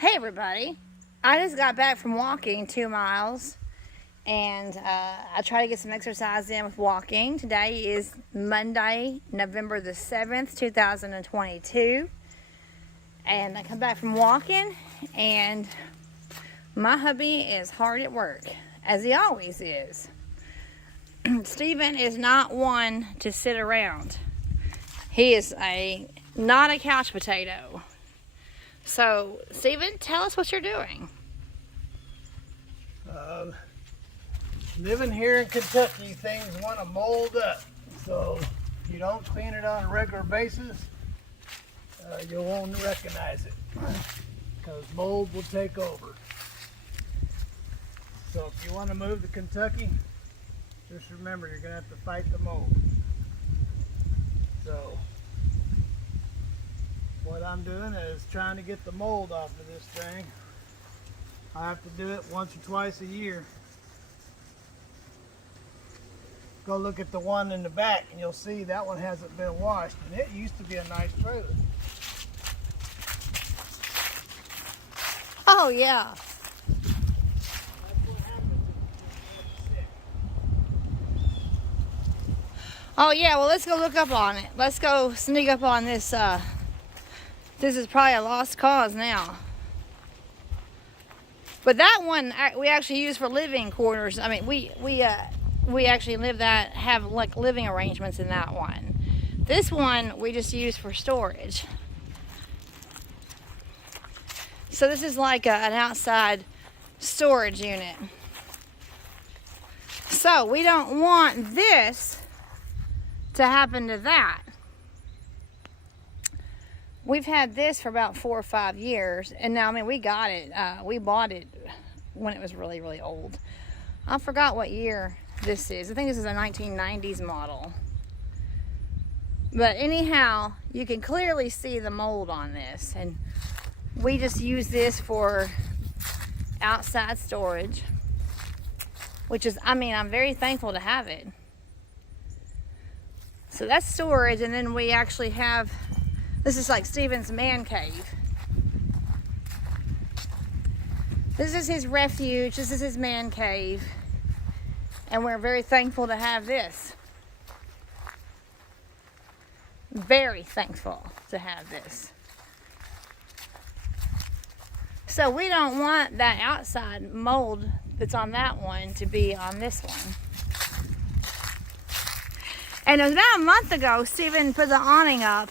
Hey everybody, I just got back from walking 2 miles and I try to get some exercise in with walking. Today is Monday, November the 7th, 2022, and I come back from walking and my hubby is hard at work, as he always is. Stephen is not one to sit around. He is not a couch potato. So, Stephen, tell us what you're doing. Living here in Kentucky, things want to mold up. So, if you don't clean it on a regular basis, you won't recognize it because mold will take over. So, if you want to move to Kentucky, just remember you're going to have to fight the mold. So, what I'm doing is trying to get the mold off of this thing. I have to do it once or twice a year. Go look at the one in the back and you'll see that one hasn't been washed, and it used to be a nice trailer. Oh yeah. That's what happens if you get sick. Oh yeah, well let's go look up on it. Let's go sneak up on this. This is probably a lost cause now. But that one we actually use for living quarters. I mean, we actually have like living arrangements in that one. This one we just use for storage. So this is like an outside storage unit. So we don't want this to happen to that. We've had this for about 4 or 5 years, and now, I mean, we got it. We bought it when it was really, really old. I forgot what year this is. I think this is a 1990s model. But anyhow, you can clearly see the mold on this, and we just use this for outside storage, which is, I mean, I'm very thankful to have it. So that's storage, and then we actually have, this is like Stephen's man cave. This is his refuge. This is his man cave. And we're very thankful to have this. Very thankful to have this. So we don't want that outside mold that's on that one to be on this one. And about a month ago, Stephen put the awning up.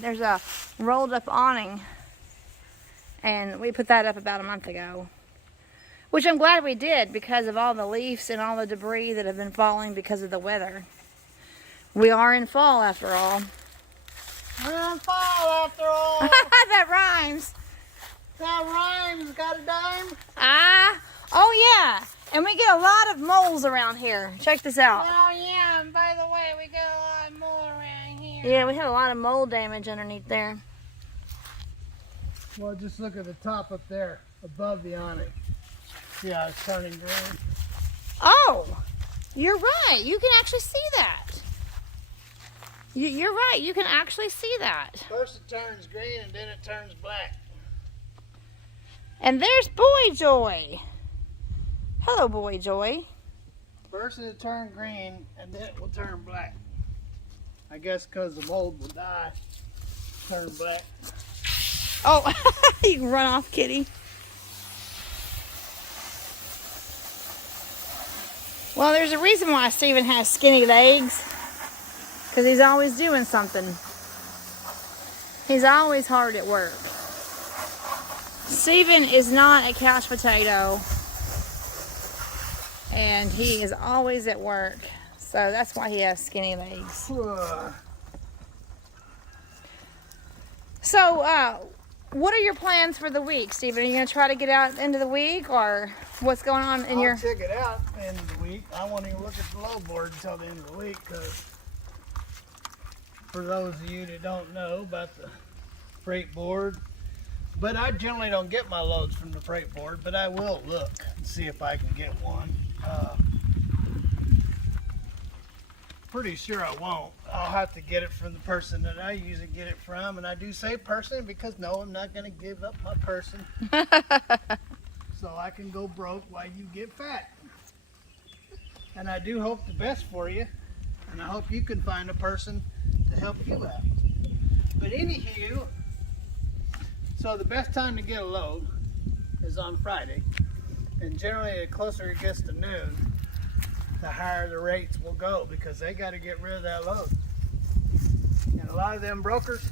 There's a rolled up awning. And we put that up about a month ago. Which I'm glad we did because of all the leaves and all the debris that have been falling because of the weather. We are in fall after all. We're in fall after all. That rhymes. That rhymes. Got a dime? Oh yeah. And we get a lot of moles around here. Check this out. Oh yeah, and by the way, we got a lot more around here. Yeah, we had a lot of mold damage underneath there. Well, just look at the top up there, above the awning. See how it's turning green? Oh, you're right. You can actually see that. You're right. You can actually see that. First it turns green and then it turns black. And there's Boy Joy. Hello, Boy Joy. First it'll turn green and then it will turn black. I guess because the mold will die, turn black. Oh, you can run off, kitty. Well, there's a reason why Stephen has skinny legs. Because he's always doing something. He's always hard at work. Stephen is not a couch potato. And he is always at work. So that's why he has skinny legs. So, what are your plans for the week, Stephen? Are you going to try to get out into the week, or what's going on in your... I'll check it out at the end of the week. I won't even look at the load board until the end of the week, because for those of you that don't know about the freight board, but I generally don't get my loads from the freight board, but I will look and see if I can get one. pretty sure I won't. I'll have to get it from the person that I usually get it from. And I do say person because no, I'm not going to give up my person. So I can go broke while you get fat. And I do hope the best for you. And I hope you can find a person to help you out. But anywho, so the best time to get a load is on Friday. And generally the closer it gets to noon, the higher the rates will go because they got to get rid of that load. And a lot of them brokers,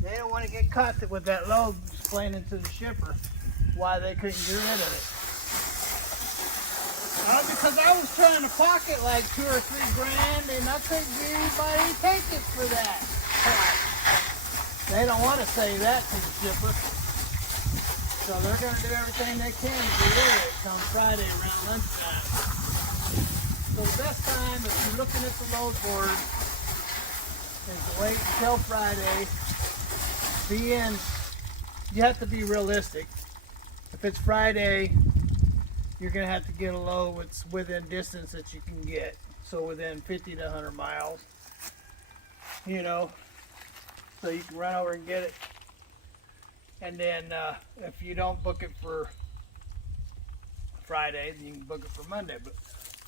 they don't want to get caught with that load explaining to the shipper why they couldn't get rid of it. Because I was trying to pocket like $2 or $3 grand and I couldn't get anybody to take it for that. They don't want to say that to the shipper. So they're going to do everything they can to get rid of it come Friday around lunchtime. So the best time, if you're looking at the load board, is to wait until Friday. You have to be realistic. If it's Friday, you're going to have to get a load within distance that you can get. So within 50 to 100 miles. You know, so you can run over and get it. And then if you don't book it for Friday, then you can book it for Monday. But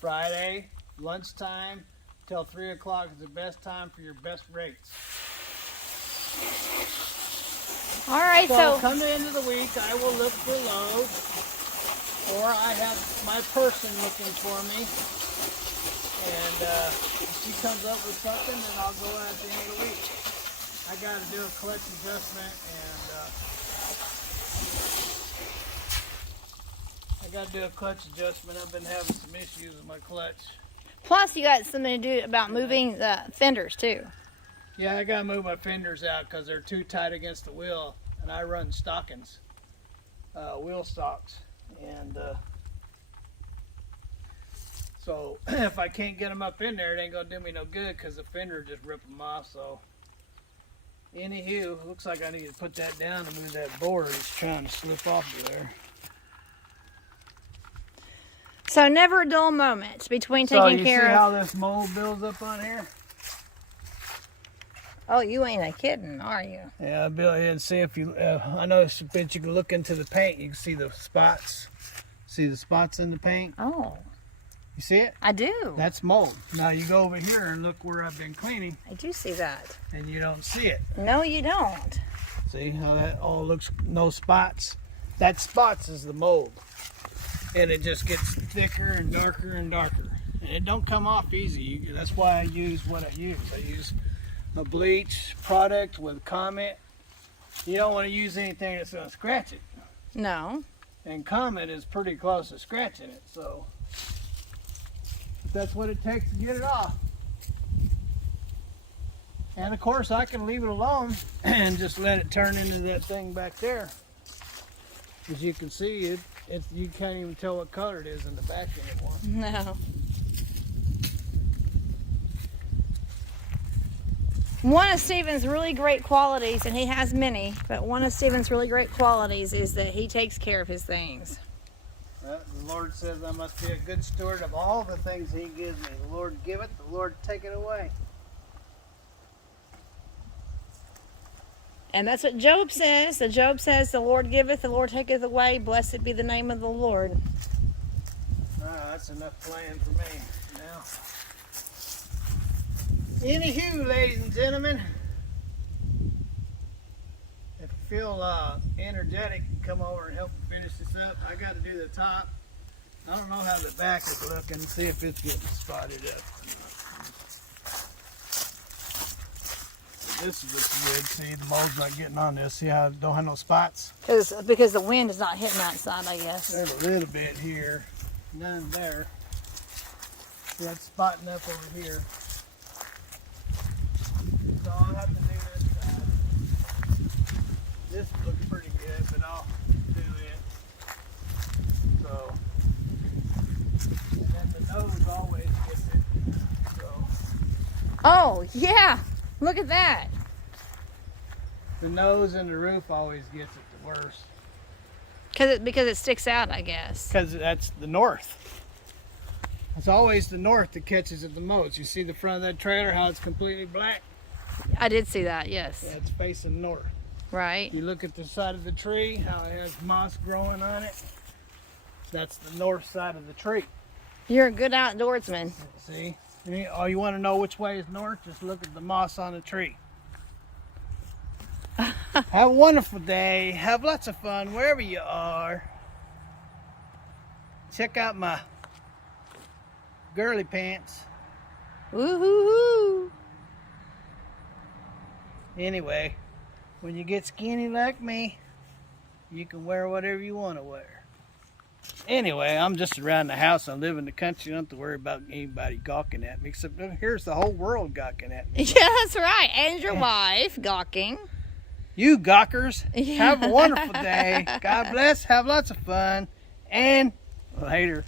Friday, lunchtime, till 3 o'clock is the best time for your best rates. All right, so come the end of the week, I will look for loads, or I have my person looking for me. And if she comes up with something, then I'll go at the end of the week. I got to do a clutch adjustment, and I've been having some issues with my clutch. plus you got something to do about moving the fenders too. Yeah, I got to move my fenders out because they're too tight against the wheel, and I run stockings, wheel stocks, and so if I can't get them up in there, it ain't gonna do me no good because the fender just rip them off. So anywho, looks like I need to put that down and move that board. It's trying to slip off of there. So never a dull moment between So taking you care see of. how this mold builds up on here? Oh, you ain't a kidding, are you? Yeah, I'll build here and see if you. I know that you can look into the paint. You can see the spots. See the spots in the paint? Oh, You see it? I do. That's mold. Now you go over here and look where I've been cleaning, I do see that. and you don't see it. No, you don't. See how that all looks, no spots? That spots is the mold. And it just gets thicker and darker and darker. And it don't come off easy. That's why I use what I use. I use a bleach product with Comet. You don't want to use anything that's going to scratch it. No. And Comet is pretty close to scratching it, so that's what it takes to get it off. And of course I can leave it alone and just let it turn into that thing back there. As you can see, you can't even tell what color it is in the back anymore. No. One of Stephen's really great qualities, and he has many, but one of Stephen's really great qualities is that he takes care of his things. Well, the Lord says I must be a good steward of all the things He gives me. The Lord give it, the Lord take it away. And that's what Job says. So Job says, the Lord giveth, the Lord taketh away. Blessed be the name of the Lord. That's enough playing for me now. Anywho, ladies and gentlemen, if you feel energetic, you come over and help me finish this up. I got to do the top. I don't know how the back is looking. See if it's getting spotted up. This looks good. See, the mold's not getting on this. See how it don't have no spots? Because the wind is not hitting that side, I guess. There's a little bit here. None there. See, that's spotting up over here. So I'll have to do this side. This looks pretty good, but I'll do it. So, and then the nose always gets it. So, Oh, yeah. Look at that. the nose and the roof always gets it the worst. Because it sticks out, I guess. Because that's the north. It's always the north that catches it the most. You see the front of that trailer, how it's completely black? I did see that, yes. Yeah, it's facing north. Right. You look at the side of the tree, how it has moss growing on it. That's the north side of the tree. You're a good outdoorsman. See? Oh, you want to know which way is north? Just look at the moss on the tree. Have a wonderful day. Have lots of fun wherever you are. Check out my girly pants. Woo-hoo-hoo. Anyway, when you get skinny like me, you can wear whatever you want to wear. Anyway, I'm just around the house. I live in the country. I don't have to worry about anybody gawking at me, except here's the whole world gawking at me. Yeah, that's right. And your wife gawking. You gawkers, have a wonderful day. God bless. Have lots of fun. And later.